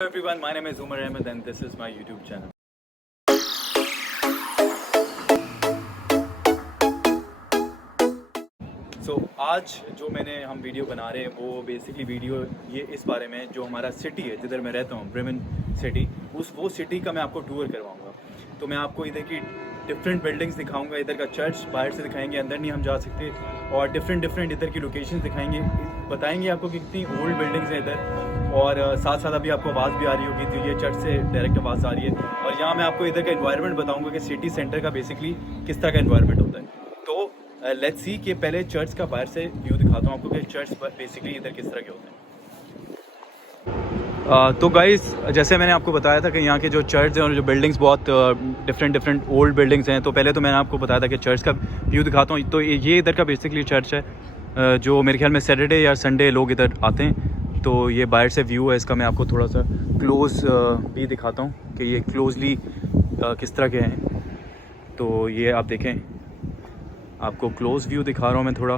Hello everyone, my name is Umar Ahmed and this is my YouTube channel. So आज जो हम video बना रहे हैं वो बेसिकली वीडियो ये इस बारे में जो हमारा सिटी है जिधर मैं रहता हूँ ब्रेमेन सिटी, वो सिटी का मैं आपको टूर करवाऊँगा। तो मैं आपको इधर की डिफरेंट बिल्डिंग्स दिखाऊंगा, इधर का चर्च बाहर से दिखाएंगे, अंदर नहीं हम जा सकते, और डिफरेंट इधर की लोकेशंस दिखाएंगे, बताएंगे आपको कि कितनी ओल्ड बिल्डिंग्स हैं इधर, और साथ साथ अभी आपको आवाज़ भी आ रही होगी, तो ये चर्च से डायरेक्ट आवाज़ आ रही है। और यहाँ मैं आपको इधर का एनवायरनमेंट बताऊँगा कि सिटी सेंटर का बेसिकली किस तरह का एनवायरनमेंट होता है। तो लेट्स सी कि पहले चर्च का बाहर से व्यू दिखाता हूँ आपको कि चर्च बेसिकली इधर किस तरह के होते हैं। तो गाइस, जैसे मैंने आपको बताया था कि यहाँ के जो चर्च हैं और जो बिल्डिंग्स बहुत डिफरेंट ओल्ड बिल्डिंग्स हैं, तो पहले तो मैंने आपको बताया था कि चर्च का व्यू दिखाता हूँ। तो ये इधर का बेसिकली चर्च है, जो मेरे ख्याल में सैटरडे या संडे लोग इधर आते हैं। तो ये बाहर से व्यू है इसका, मैं आपको थोड़ा सा क्लोज भी दिखाता हूँ कि ये क्लोजली किस तरह के हैं। तो ये आप देखें, आपको क्लोज व्यू दिखा रहा हूँ मैं। थोड़ा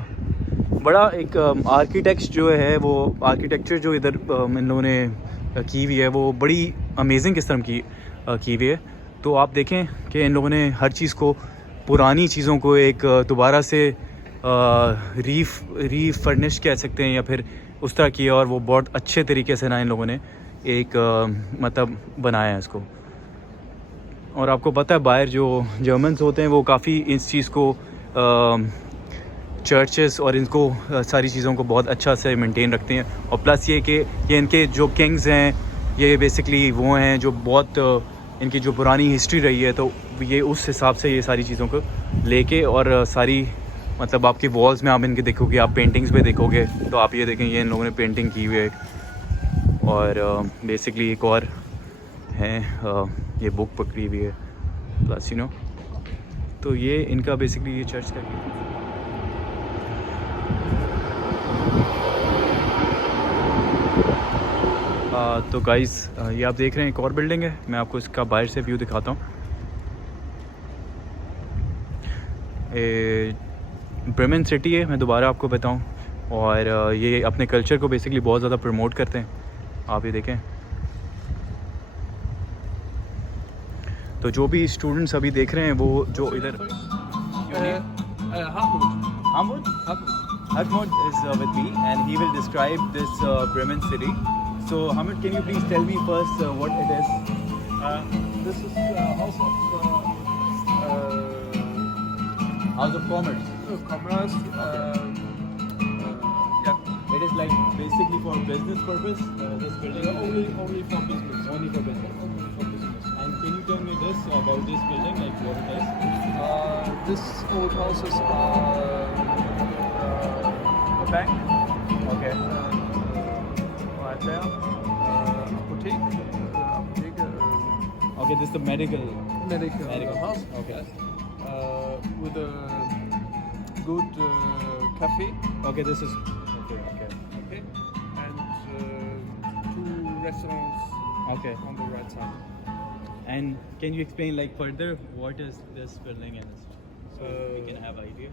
बड़ा एक आर्किटेक्ट जो है, वो आर्किटेक्चर जो इधर इन लोगों ने की हुई है वो बड़ी अमेजिंग किस्म की हुई है। तो आप देखें कि इन लोगों ने हर चीज़ को, पुरानी चीज़ों को एक दोबारा से रीफर्निश कह सकते हैं या फिर उस तरह की, और वो बहुत अच्छे तरीके से ना इन लोगों ने एक मतलब बनाया है इसको। और आपको पता है बाहर जो जर्मन्स होते हैं वो काफ़ी इस चीज़ को चर्चेस और इनको सारी चीज़ों को बहुत अच्छा से मेंटेन रखते हैं। और प्लस ये कि ये इनके जो किंग्स हैं, ये बेसिकली वो हैं जो बहुत इनकी जो पुरानी हिस्ट्री रही है, तो ये उस हिसाब से ये सारी चीज़ों को लेके, और सारी मतलब आपकी वॉल्स में आप इनके देखोगे, आप पेंटिंग्स में देखोगे, तो आप ये देखें ये इन लोगों ने पेंटिंग की हुई है। और बेसिकली एक और है, ये बुक पकड़ी हुई है प्लस तो ये इनका बेसिकली ये चर्च का तो गाइस, ये आप देख रहे हैं एक और बिल्डिंग है, मैं आपको इसका बाहर से व्यू दिखाता हूँ। ब्रेमेन सिटी है, मैं दोबारा आपको बताऊँ, और ये अपने कल्चर को बेसिकली बहुत ज़्यादा प्रमोट करते हैं। आप ये देखें, तो जो भी स्टूडेंट्स अभी देख रहे हैं वो जो इधर Hartmut is with me and he will describe this Bremen city. So Hamid, can you please tell me first what it is? This is House of Commerce. Commerce. Yeah. It is like basically for business purpose. This building Only for business. Only for business. Only for business. And can you tell me this about this building, like what it is? This old house is a bank. Okay. Right there. Apotheke. Okay, this is the medical house. Okay. With a good cafe. Okay, this is okay. Okay. And two restaurants. Okay. On the right side. And can you explain like further what is this building and so we can have idea?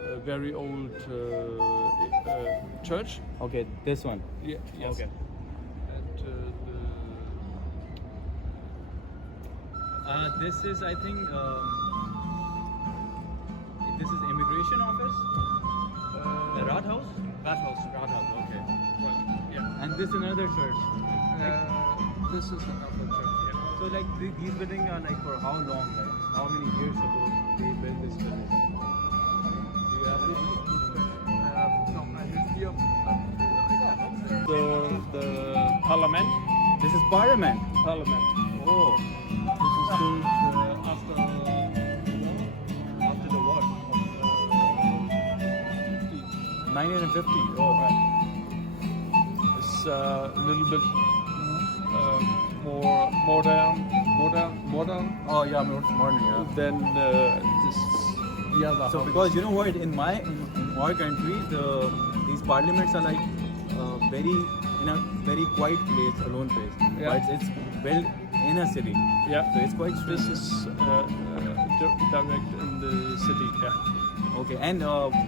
A very old church. Okay, this one. Yeah. Yes. Okay. And this is, I think, this is immigration office. The Rathaus. Rathaus. Okay. Right. Yeah. And this another church. This is another church. Yeah. So like these buildings are like for how long? Like how many years ago they built this building? Do you have any idea? No, I live here. The parliament. This is Parliament. Parliament. Oh. This is built after the war. 1950. Oh, right. It's a little bit more modern. Oh yeah, modern. Yeah. Than this the other. So house. because you know what, in our country, these parliaments are like in a very quiet place, alone place. Yeah. But it's built in a city. Yeah. So it's quite strange. This is direct in the city. Yeah. Okay, and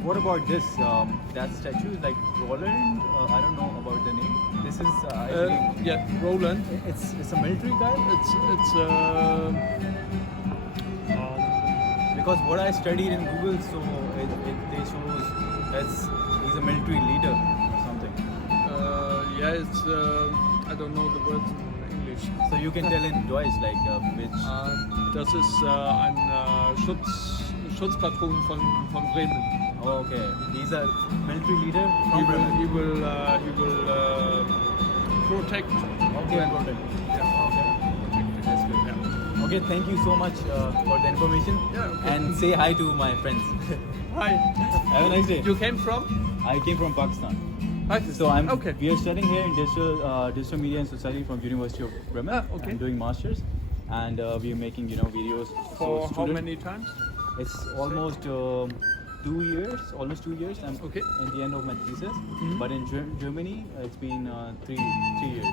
what about this? That statue is like Roland. I don't know about the name. This is I believe Yeah, Roland. it's a military guy. It's Because what I studied in Google, so they shows he's a military leader or something. yeah, it's I don't know the words in English. So you can tell in Deutsch like which. Das ist ein Schutzpatron von Bremen. Oh, okay, he's a military leader He from will, Bremen. he will protect. Okay, Bremen. important. Yeah. Okay, that's good. Yeah. Okay, thank you so much for the information. Yeah, okay. And say hi to my friends. Hi. Have a nice day. You came from? I came from Pakistan. Pakistan. So I'm. Okay. We are studying here in digital media and society from University of Bremen. Okay. I'm doing masters, and we are making videos For how students- many times? It's almost 2 years. Almost 2 years. I'm Okay. at the end of my thesis. Mhm. But in Germany, it's been 3 years.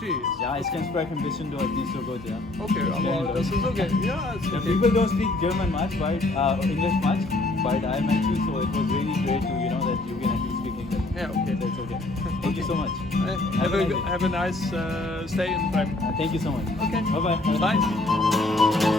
3 years. Ja, ich kann sprechen ein bisschen Deutsch, nicht so gut, ja. Okay, Ich lerne aber das Deutsch. ist okay. Ja, it's The okay. people don't speak German much, but English much. But I met you, so it was really great to that you can actually speak English. Yeah, okay. That's okay. Thank you so much. Have a nice stay in Bremen. Thank you so much. Okay. Bye bye. Bye.